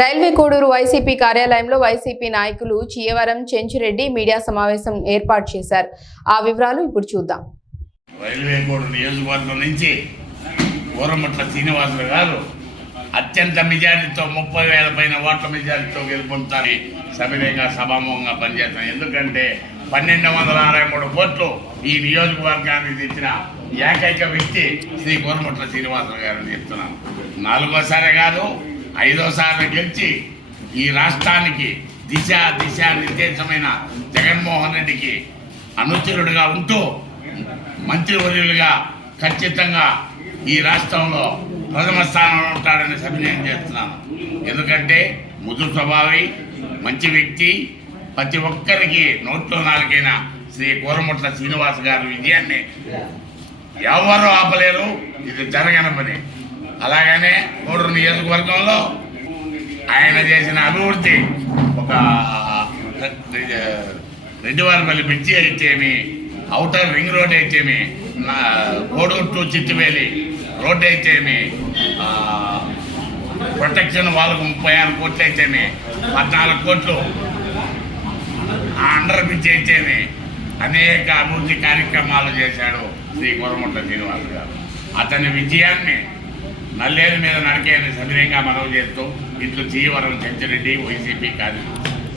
Railway Koduru YCP కార్యాలయంలో YCP నాయకులు Chiyavaram Chenchu Reddy media సమావేశం ఏర్పాటు చేశారు. ఆ వివరాలు ఇప్పుడు చూద్దాం. రైల్వే కోడూరు నియోజకవర్గం నుంచి గోరమట్ల శ్రీనివాసులు గారు అత్యంత మెజారిటీతో ముప్పై వేల పైన ఓట్ల మెజారిటీతో గెలుపొందుతారని సవినయంగా సభాముఖంగా పనిచేస్తాం ఎందుకంటే పన్నెండు వందల అరవై మూడు కోట్లు ఈ నియోజకవర్గానికి తెచ్చిన ఏకైక వ్యక్తి శ్రీ కోరమట్ల శ్రీనివాసులు గారు చెప్తున్నాను. నాలుగోసారి కాదు ఐదోసారి గెలిచి ఈ రాష్ట్రానికి దిశ దిశ నిర్దేశమైన జగన్మోహన్ రెడ్డికి అనుచరుడుగా ఉంటూ మంత్రివర్యులుగా ఖచ్చితంగా ఈ రాష్ట్రంలో ప్రథమ స్థానంలో ఉంటాడని సవినయం చేస్తున్నాను. ఎందుకంటే ముదు స్వభావి మంచి వ్యక్తి ప్రతి ఒక్కరికి నోట్లో నాలుగైన శ్రీ కోరముట్ల శ్రీనివాస్ గారి విజయాన్ని ఎవరు ఆపలేరు. ఇది జరగని పని. అలాగనే కోడూరు నియోజకవర్గంలో ఆయన చేసిన అభివృద్ధి ఒక రెడ్డివారిపల్లి బ్రిడ్జి అయితేమి అవుటర్ రింగ్ రోడ్ అయితేమి నా కోడూరు టు చిట్టువేలి రోడ్ అయితేమి ప్రొటెక్షన్ వాళ్ళకు ముప్పై ఆరు కోట్లు అయితేమి పద్నాలుగు కోట్లు ఆ అండర్ బ్రిడ్జ్ అయితేమి అనేక అభివృద్ధి కార్యక్రమాలు చేశాడు శ్రీ కొరమట్ల శ్రీనివాస్ గారు. అతని విజయాన్ని నల్లేరు మీద నడికేయని సవినయంగా మనవి చేస్తూ ఇట్లు జీవరం చెంచరెడ్డి వైసీపీ కార్య